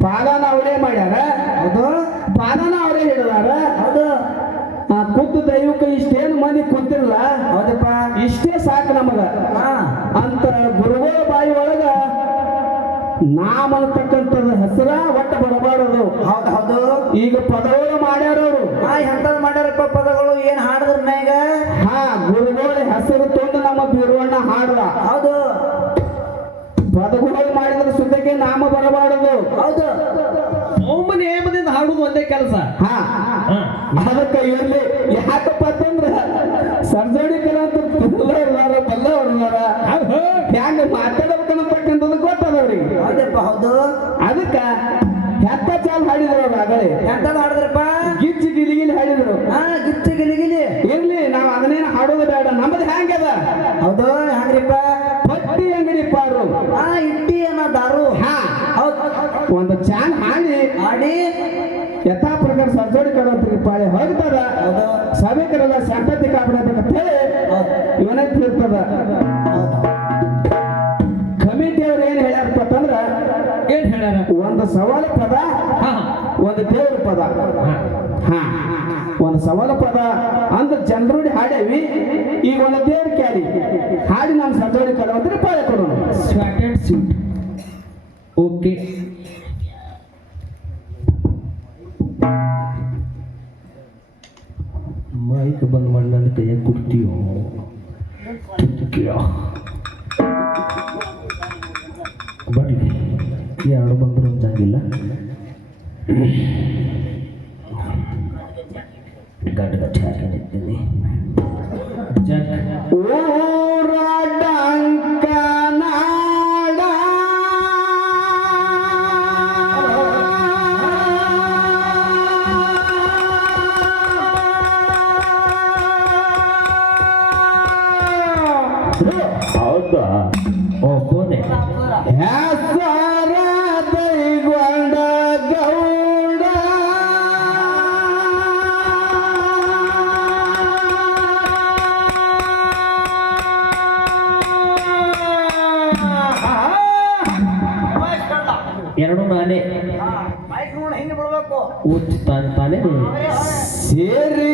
ಪಾದನ ಅವರೇ ಮಾಡ್ಯಾರ? ಹೌದು. ಪಾದನ ಅವರೇ ಹಿಡಿದಾರ ಹೌದು. ಆ ಕುತ್ತು ದೈವಕ್ಕೆ ಇಷ್ಟೇನು ಮಂದಿ ಕುಂತಿಲ್ಲ ಹೌದಪ್ಪ. ಇಷ್ಟೇ ಸಾಕು ನಮಗ. ಅಂತ ಗುರುಗಳ ಬಾಯಿ ಒಳಗ ನಾಮ ಅಂತಕ್ಕಂಥದ್ದು ಹೆಸರ ಒಟ್ಟ ಬರಬಾರದು. ಹೌದು ಹೌದು. ಈಗ ಪದಗಳು ಮಾಡ್ಯಾರವ್ರು ಹಾ ಎಂತದ್ ಮಾಡ್ಯಾರಪ್ಪ ಪದಗಳು ಏನ್ ಹಾಡಿದ್ರ ಮ್ಯಾಗ ಹಾ ಗುರುಗಳ ಹೆಸರು ತಂದು ನಮ್ಮ ಬೀರುವಣ್ಣ ಹಾಡ್ದ. ಹೌದು. ಪದಗಳು ಮಾಡಿದ್ರೆ ಸುದ್ದಕ್ಕೆ ನಾಮ ಬರಬಾರದು. ಹೌದು. ಒಮ್ಮೆ ನೇಮದಿಂದ ಹಾಡುದು ಒಂದೇ ಕೆಲಸ. ಹಾ. ಅದಕ್ಕೆ ಇರ್ಲಿ ಯಾಕಪ್ಪ ಅಂತಂದ್ರ ಸರ್ಜೋಡಿ ಅಂತ ಇರ್ಲಾರ ಬಲ್ಲ ಹೊಡ್ದಾರ ಹ್ಯಾಂಗ ಮಾತಾಡಬೇಕನ್ನತಕ್ಕಂಥದ್ದು ಗೊತ್ತದವ್ರಿ. ಹೌದಪ್ಪ ಹೌದು. ಅದಕ್ಕ ಹೆತ್ತ ಚಾಲ್ ಹಾಡಿದ್ರು ಅವ್ರು ಆಗಲೇ. ಎಂತದ್ ಹಾಡಿದ್ರಪ್ಪ? ಗಿಚ್ಚಿ ಗಿಲಿಗಿಲಿ ಹಾಡಿದ್ರು. ಹಾ ಗಿಚ್ಚಿ ಗಿಲಿಗಿಲಿ ಇರ್ಲಿ ನಾವ್ ಅದನ್ನೇನು ಹಾಡೋದು ಬೇಡ. ನಮ್ಮದು ಹ್ಯಾಂಗದ ಹೌದು. ಚಾನ್ ಹಾಡಿ ಹಾಡಿ ಯಥಾ ಪ್ರಕಾರ ಸರ್ಜೋಡಿ ಕರೋತ್ರಿ ಪಾಳೆ ಹೋಗ್ತದ. ಸಭಿಕರೆಲ್ಲ ಸಂಪತ್ತಿ ಕಾಪಾಡಬೇಕಂತ ಹೇಳಿ ಇವನೇ ತೀರ್ತದ ಕಮಿಟಿ ಅವ್ರು ಏನ್ ಹೇಳ್ಯಾರಪ್ಪ ಅಂದ್ರ ಏನ್ ಹೇಳ್ಯಾರ? ಒಂದು ಸವಾಲು ಪದ ಒಂದು ದೇವ್ರ ಪದ. ಹಾ. ಒಂದು ಸವಾಲು ಪದ ಅಂದ್ರ ಚಂದ್ರುಡಿ ಹಾಡೇವಿ ಈಗ ಒಂದು ದೇವ್ರ ಕ್ಯಾರಿ. ಹಾಡಿ ನಾನು ಸಜ್ಜೋಡಿ ಕರೋತ್ರಿ ಪಾಳೆ ಕೊಡೋಣ. ಸ್ವಾಟ್ ಅಂಡ್ ಸ್ವೀಟ್ ಓಕೆ ಮೈಕ್ ಬಂದ್ ಮಾಡಿ ನನ್ನ ಕೈಯಾಗ ಕೊಡ್ತೀಯೋ ಬಡ್ಲಿ ಎರಡು ಬಂದ್ರು ಅಂತಾಗಿಲ್ಲ ಗಡ್ಡ ಗಟ್ಟ ಹಾಕೊಂಡಿದ್ದೀನಿ ಜಗ್ ಹೌದಾ ಓ ಬೋನೆ ಹೆಸರ ದೈಗೊಂಡ ಗೌಡ. ಎರಡು ನಾನೇ ಉಚ್ಚ ತಾನೆ ತಾನೇ ಸಿರಿ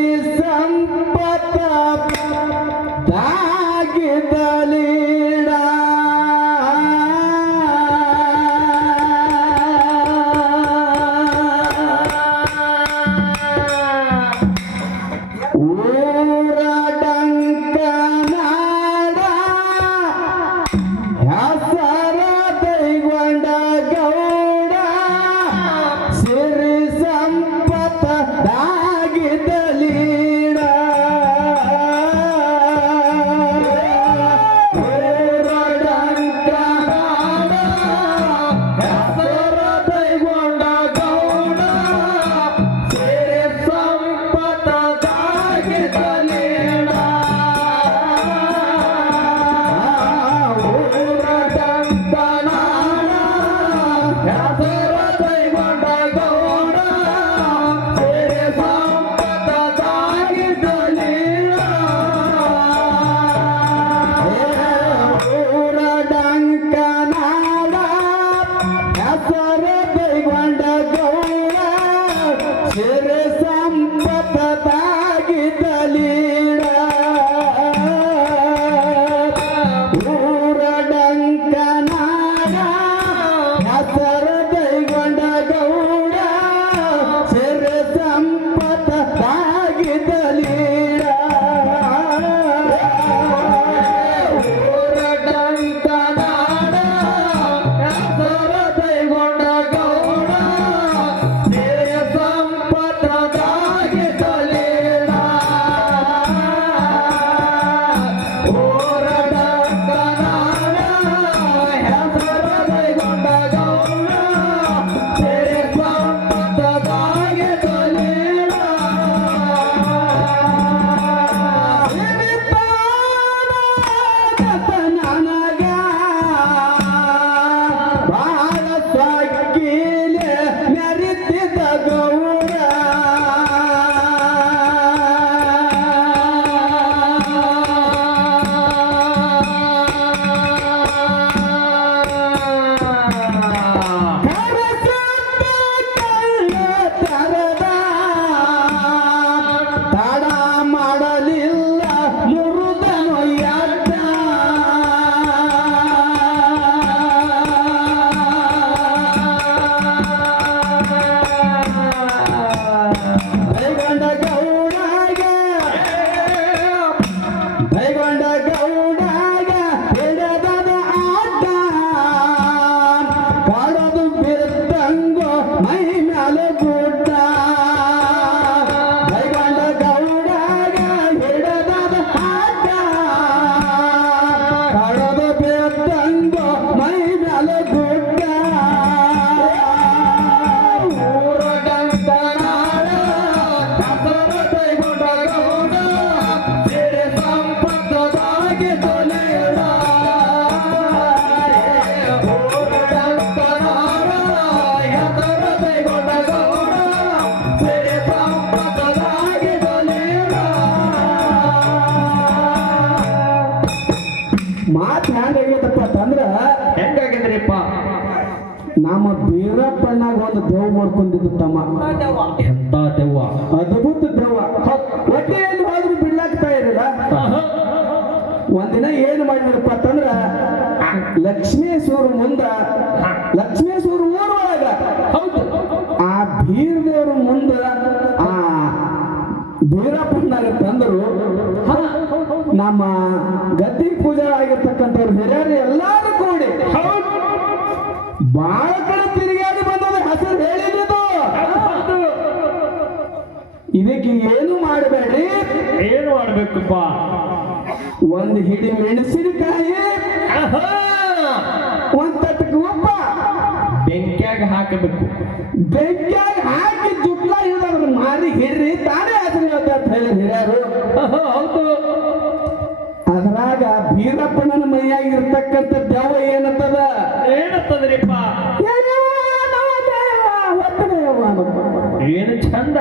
ನಮ್ಮ ಬೀರಪ್ಪಣ್ಣಾಗ ಒಂದು ದೇವ್ ಮಾಡ್ಕೊಂಡಿದ್ದು ತಮ್ಮ. ಎಂತ ದೆವ್ವ. ಅದ್ಭುತ ದೆವ್ವ. ಹೊಟ್ಟೆಯಲ್ಲಿ ಹೋದ್ರು ಬಿಡ್ಲಾಗ್ತಾ ಇರಲ್ಲ. ಒಂದಿನ ಏನ್ ಮಾಡಿದ್ರಪ್ಪ ಅಂತಂದ್ರ ಲಕ್ಷ್ಮೇಶ್ವರ ಮುಂದ ಲಕ್ಷ್ಮೇಶ್ವರ ಊರೊಳಗ ಹೌದು. ಆ ಬೀರ್ ದೇವ್ರ ಮುಂದ ಆ ಬೀರಪ್ಪನಾಗ ತಂದರು. ನಮ್ಮ ಗದ್ದಿ ಪೂಜೆ ಆಗಿರ್ತಕ್ಕಂಥವ್ರು ಹಿರಿಯರು ಎಲ್ಲಾರು ಬಾಳ ಕಡೆ ತಿರುಗಾಡಿ ಬಂದದ ಹೆಸರು ಹೇಳಿದ್ದು. ಇದಕ್ಕೆ ಏನು ಮಾಡಬೇಡಿ? ಏನು ಮಾಡ್ಬೇಕಪ್ಪ? ಒಂದು ಹಿಡಿ ಮೆಣಸಿನಕಾಯಿ. ಒಂದ್ ತಟ್ಟಕ್ಕೆ ಉಪ್ಪ. ಬೆಂಕ್ಯಾಗ ಹಾಕಬೇಕು. ಬೆಂಕಿಯಾಗ ಹಾಕಿ ಜುಟ್ಲ ಇರೋದ್ರ ಮಾರಿ ಹಿಡ್ರಿ ತಾನೇ ಹೆಸರು ಅಂತ ಹೇಳಿ ಹಿರಿಯರು. ಹೌದು. ಅದ್ರಾಗ ಬೀರಪ್ಪಣ್ಣನ ಮೈಯಾಗಿರ್ತಕ್ಕಂಥ ದೇವ ಏನತ್ತದ ಏನತ್ತದ್ರಿಪ್ಪ ಏನು ಚಂದ?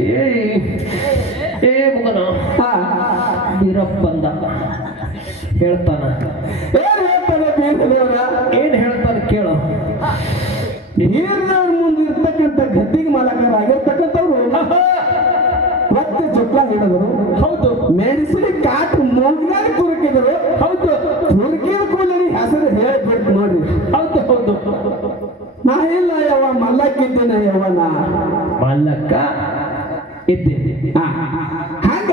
ಏ ಏ ಮಗನ. ಬೀರಪ್ಪ ಬಂದ ಹೇಳ್ತಾನ. ಏನ್ ಹೇಳ್ತಾನೆ ಬೀರದೇವ್ರ ಏನ್ ಹೇಳ್ತಾನ ಕೇಳು. ಬೀರದೇವ್ರ ಮುಂದೆ ಇರ್ತಕ್ಕಂಥ ಗದ್ದಿಗೆ ಮಾಲಕರಾಗಿರ್ತಕ್ಕಂಥವ್ರು ಮತ್ತೆ ಜುಟ್ಲ ಹಿಡಿದ್ರು ಹೌದು. ಮೆಣಸಿನ ಕಾಟು ಮೂಗ್ನಾಗ ತುರುಕಿದ್ರು ಹೌದು ತುರುಕಿದ ಕೂಡಲೇ ಹೆಸರು ಹೇಳ್ಬಿಟ್ಟು ನೋಡ್ರಿ ಹೌದು ಹೌದು ನಾ ಇಲ್ಲ ಯವ್ವ ಮಲ್ಲಕ್ಕಿದ್ದೇನೆ ಯವ್ವ ನಾ ಮಲ್ಲಕ್ಕ ಇದ್ದೇನೆ ಹಾ. ಹಂಗ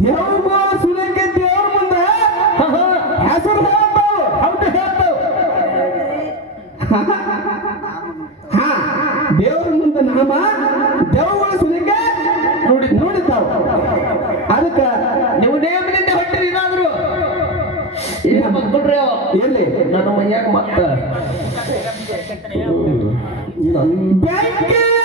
ದೇವ್ರ ಸುಲಿಕೆ ದೇವ್ರ ಮುಂದೆ ಹೆಸರು ಹೇಳ್ತಾವು ಹೌದು ಹೇಳ್ತಾವ. ಹಾ ದೇವ್ರ ಮುಂದೆ ನಾಮ ದೇವಗಳ ಸುನಿಕೆ ನೋಡಿ ನೋಡಿತಾವ ಅದಕ್ಕ ನೀವು ನೇಮದಿಂದ ಹೊಟ್ಟಿರಿ ಏನಾದ್ರು? ಏನು ಮಕ್ಕಳ್ರಿ? ಎಲ್ಲಿ? ನನ್ನ ಮೈಯಾಗ ಮತ್ತ. ನನ್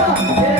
Yeah.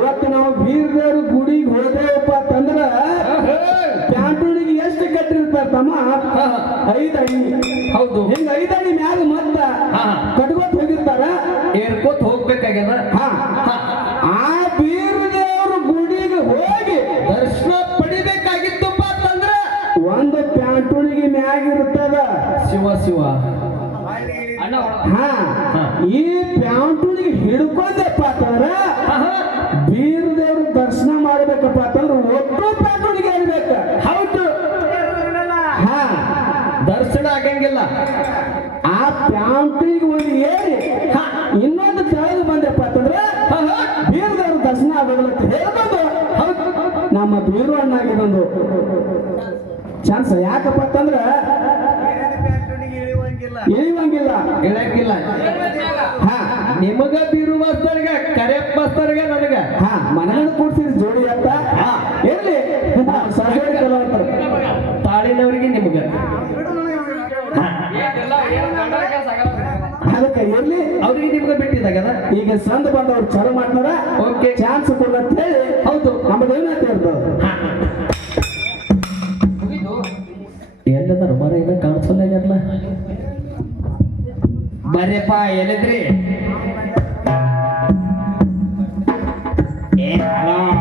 ಇವತ್ತು ನಾವು ಬೀರ್ದೇವ್ರ ಗುಡಿಗೆ ಹೋದೇವಪ್ಪ ಅಂತಂದ್ರ ಪ್ಯಾಂಟುಣಿಗೆ ಎಷ್ಟು ಕಟ್ಟಿರ್ತಾರ ತಮ್ಮ? ಐದು ಅಡಿ ಹೌದು. ಹಿಂಗ ಐದು ಅಡಿ ಮ್ಯಾಲ ಮತ್ತ ಕಟ್ಕೋತ್ ಹೋಗಿರ್ತಾರ? ಏರ್ಕೋತ್ ಹೋಗ್ಬೇಕಾಗ್ಯದ? ಹಾ. ಆ ಬೀರ್ದೇವ್ರ ಗುಡಿಗೆ ಹೋಗಿ ದರ್ಶನ ಪಡಿಬೇಕಾಗಿತ್ತಪ್ಪ ಅಂತಂದ್ರ ಒಂದು ಪ್ಯಾಂಟುಣಿಗೆ ಮ್ಯಾಗ ಇರ್ತದ. ಶಿವ ಶಿವ. ಹಾ. ಈ ಪ್ಯಾಂಟುಣಿಗೆ ಹಿಡ್ಕೊಂಡಪ್ಪ ಅಂತಂದ್ರ ಬೀರ್ದೇವ್ರ ಮಾಡಬೇಕಪ್ಪ ಅಂತಂದ್ರೆ ಒಟ್ಟು ಪ್ಯಾಂಟುಣಿಗೆ ಇರ್ಬೇಕ ಹೌದು. ಹಾ ದರ್ಶನ ಆಗಂಗಿಲ್ಲ. ಆ ಪ್ಯಾಂಟಿಗೆ ಒಂದು ಏರಿ ಹ, ಇನ್ನೊಂದು ತೆಳಗೆ ಬಂದ್ರಪ್ಪ ಅಂತಂದ್ರೆ ಬೀರದವ್ರ ದರ್ಶನ ಆಗೋದಿಲ್ಲ ಹೇಳ್ಬೋದು ಹೌದು ನಮ್ಮ ಬೀರು ಅಣ್ಣಾಗಿದೊಂದು ಚಾನ್ಸ್ ಯಾಕಪ್ಪ ಅಂತಂದ್ರೆ ಇಳಿವಂಗಿಲ್ಲ ಹೇಳಂಗಿಲ್ಲ ಹಾ ನಿಮಗ ಬೀರು ಮಾಸ್ತರ್ಗ ಕರೆಪ್ಪ ಮಾಸ್ತರ್ಗ ನನಗ. ಹಾ ಮನೆಗಳು ಕೂಡ್ಸಿರಿ ಜೋಡಿ ಅಂತ. ಎಲ್ಲಿ? ತಾಳಿನವರಿಗೆ ನಿಮಗ. ಅದಕ್ಕೆ ಎಲ್ಲಿ? ಅವ್ರಿಗೆ ನಿಮ್ಗೆ ಬಿಟ್ಟಿದ್ದಾಗ ಈಗ ಸಂದ ಬಂದವ್ರು ಚಲೋ ಮಾಡ್ತಾರ. ಓಕೆ. ಚಾನ್ಸ್ ಕೊಡ ಅಂತ ಹೇಳಿ ಹೌದು. ನಮ್ಮದು ಏನಂತ ಎಲ್ಲದ ಮರ ಏನ ಕಾಣಿಸಲ್ಲ ಬರ್ಯಪ್ಪ ಎಲ್ಲಿದ್ರಿ?